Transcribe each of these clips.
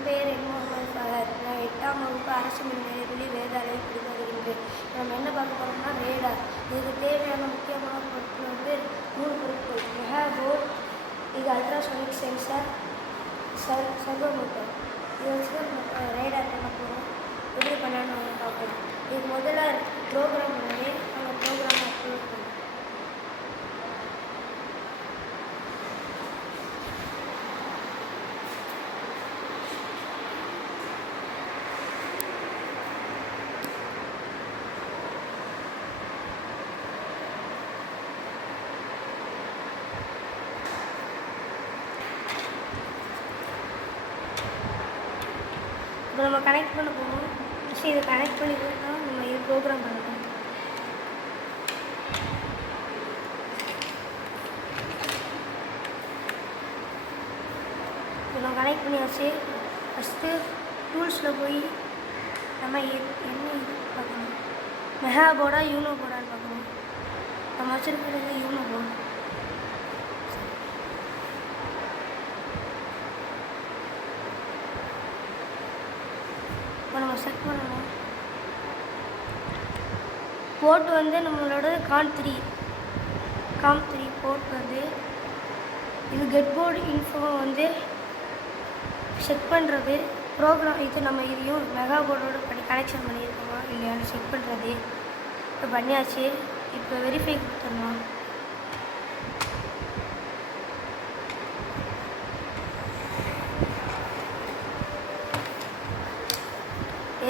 என் பெயர் என் முகமது ஃபஹத். நான் 8ஆம் வகுப்பு அரசு மேல்நிலைப்பள்ளி வேதாலயம் படித்து வருகின்றேன். நம்ம என்ன பார்க்க போகிறோம்னா ரேடார். இதுக்கு தேவையான முக்கியமான பொருட்கள் வந்து 3 பொருட்கள். மெகா போர்ட், இது அல்ட்ராசோனிக் சென்சார், சர்வோமீட்டர். இது வச்சு ரேடார் பண்ண போகிறோம். எப்படி பண்ணலான்னு நம்ம பார்ப்போம். இதுக்கு முதல்ல ப்ரோக்ராம் பண்ணி நம்ம ப்ரோக்ராம் அப்லோட் பண்ணுவோம். இப்போ நம்ம கனெக்ட் பண்ண போகிறோம். ஃபஸ்ட்டு இதை கனெக்ட் பண்ணி தான் நம்ம இது ப்ரோக்ராம் பண்ணணும். இப்போ நம்ம கனெக்ட் பண்ணியாச்சு. ஃபஸ்ட்டு டூல்ஸில் போய் நம்ம என்ன இது பார்க்கணும். மெகா போர்டா யூனோ போர்டான்னு பார்க்கணும். நம்ம வச்சுருக்கிறது யூனோ போர்டு. இப்போ நம்ம செட் பண்ணணும். போர்ட் வந்து நம்மளோட காம் 3 போர்ட் வந்து இது கெட் போர்டு இன்ஃபோ வந்து செட் பண்ணுறது. ப்ரோக்ராம் இது நம்ம இதையும் மெகா போர்டோட கனெக்ஷன் பண்ணியிருக்கோமா இல்லையான்னு செக் பண்ணுறது. இப்போ பண்ணியாச்சு. இப்போ வெரிஃபை கொடுத்துடலாம்.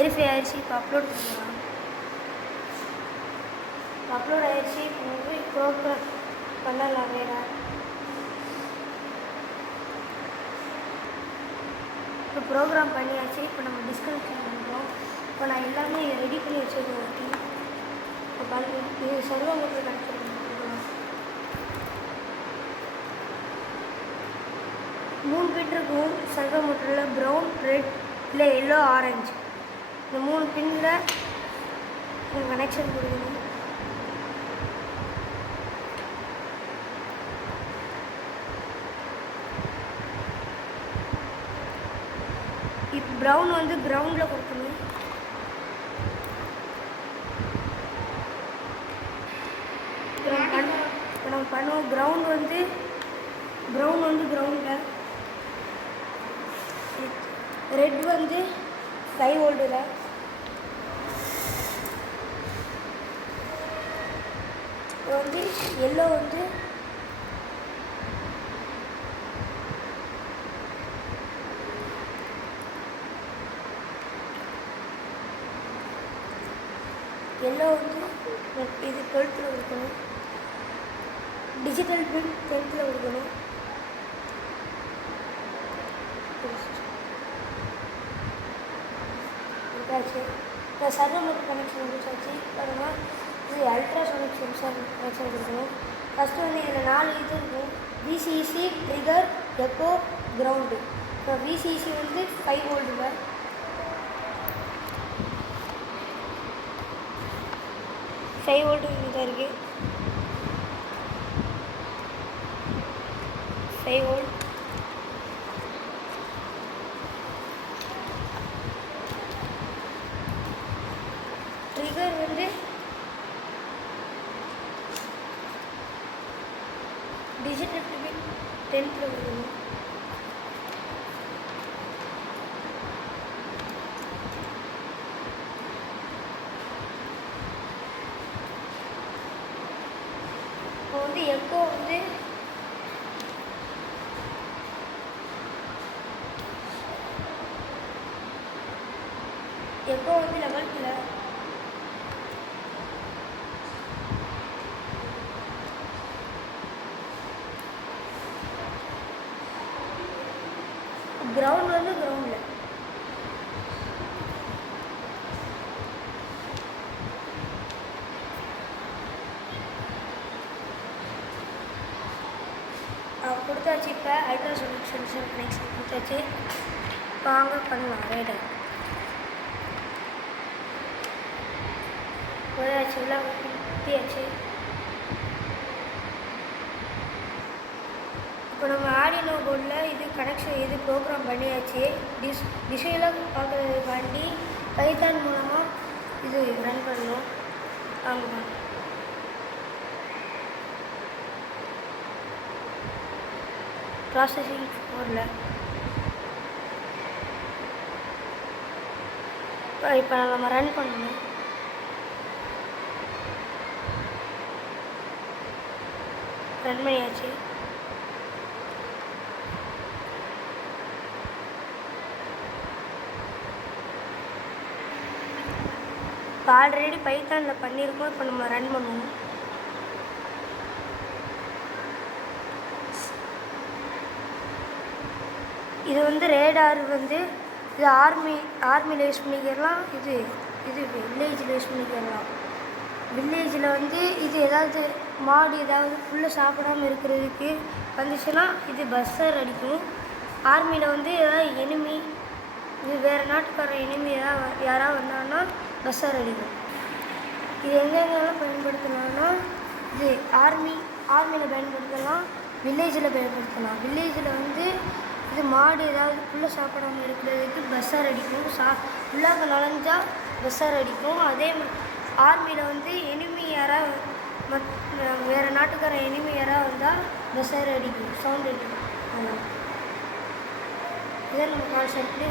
வெரிஃபை ஆகிடுச்சு. இப்போ அப்லோட் பண்ணலாம். அப்லோட் ஆகிடுச்சு. இப்போ வந்து ப்ரோக்ராம் பண்ணலாம். வேறு இப்போ ப்ரோக்ராம் பண்ணியாச்சு. இப்போ நம்ம டிஸ்கனெக்ஷன் பண்ணுறோம். இப்போ நான் எல்லாமே ரெடி பண்ணி வச்சுருக்கேன். இப்போ இது சர்வோமீட்டர் கனெக்ட் பண்ணிக்கலாம். 3 பின் இருக்கும் சர்வோமீட்டரில். ப்ரௌன், ரெட் இல்லை எல்லோ, ஆரஞ்சு. இந்த 3 பின்னில் கனெக்ஷன் கொடுக்கணும். இப்போ ப்ரௌன் வந்து கிரவுண்டில் கொடுக்கணும். இப்போ நம்ம பண்ணுவோம். ப்ரௌன் வந்து கிரவுண்டில், ரெட் வந்து 5 வோல்ட்டில், வந்து எல்லோ வந்து இது 12th கொடுக்கணும். டிஜிட்டல் பின் 10th கொடுக்கணும். இப்போ சர்வோமீட்டர் கனெக்ஷன் முடிச்சாச்சு. பாருங்கள், இது அல்ட்ராசோனிக் சென்சார் கனெக்ஷன் கொடுக்கணும். ஃபஸ்ட்டு வந்து இதில் 4 இது இருக்கும். விசிசி, ட்ரிகர், எக்கோ, கிரவுண்டு. இப்போ விசிசி வந்து 5 வோல்ட்டில், இதாக இருக்குது. 5 வோல்ட். ட்ரிகர் வந்து டிஜிட்டல் பின் 10th கொடுக்கணும். இப்போ வந்து எக்கோ வந்து லெவல்த்தில், கிரவுண்ட் வந்து கிரவுண்டில். கொடுத்தாச்சு. இப்போ அல்ட்ராசோனிக் சென்சார் கனெக்ஷன் கொடுத்தாச்சு. வாங்க பண்ணலாம். ரேடார் போயாச்சு. எல்லாம் குத்தியாச்சு. இப்போ நம்ம ஆர்டினோ போர்டில் இது கனெக்ஷன் இது ப்ரோக்ராம் பண்ணியாச்சு. டிஸ்பிளேல பார்க்குறதுக்காண்டி பைத்தான் மூலமாக இது ரன் பண்ணணும். ஆமாம், ப்ராசஸிங் போர்டில் இப்போ நம்ம ரன் பண்ணணும். ரன் பண்ணியாச்சு. இப்போ ஆல்ரெடி பைத்தானில் பண்ணியிருக்கோம். இப்போ நம்ம ரன் பண்ணுவோம். இது வந்து ரேடார் வந்து இது ஆர்மியில் யூஸ் பண்ணிக்கிறலாம். இது வில்லேஜில் யூஸ் பண்ணிக்கிறலாம். வில்லேஜில் வந்து இது ஏதாவது மாடு ஏதாவது புல்லை சாப்பிடாமல் இருக்கிறதுக்கு வந்துச்சுன்னா இது பஸ்ஸர் அடிக்கும். ஆர்மியில் வந்து ஏதாவது எனிமி இது வேறு நாட்டுக்கார எனிமி யாராவது வந்தாங்கன்னா பஸ்ஸர் அடிக்கும். இது எங்கெங்கெல்லாம் பயன்படுத்தலாம்னா இது ஆர்மியில் பயன்படுத்தலாம், வில்லேஜில் பயன்படுத்தலாம். வில்லேஜில் வந்து இது மாடு ஏதாவது புல்லை சாப்பிடாமல் இருக்கிறதுக்கு பஸ்ஸர் அடிக்கும். உள்ளாக நுழைஞ்சால் பஸ்ஸர் அடிக்கும். அதே ஆர்மியில் வந்து எனிமி யாராவது வேறு நாட்டுக்கார எனிமி யாராவது வந்தால் பஸ்ஸர் அடிக்கும், சவுண்ட் அடிக்கும். அதான் இதான் நம்ம கான்செப்ட்.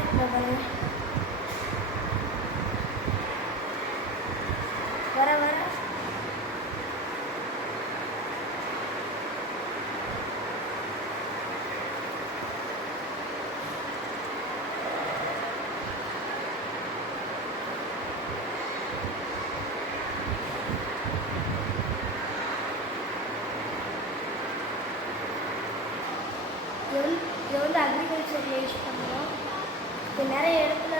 வர வர இதை வந்து அக்ரிகல்ச்சரில் யூஸ் பண்ணுவோம். இது நிறைய இடத்துல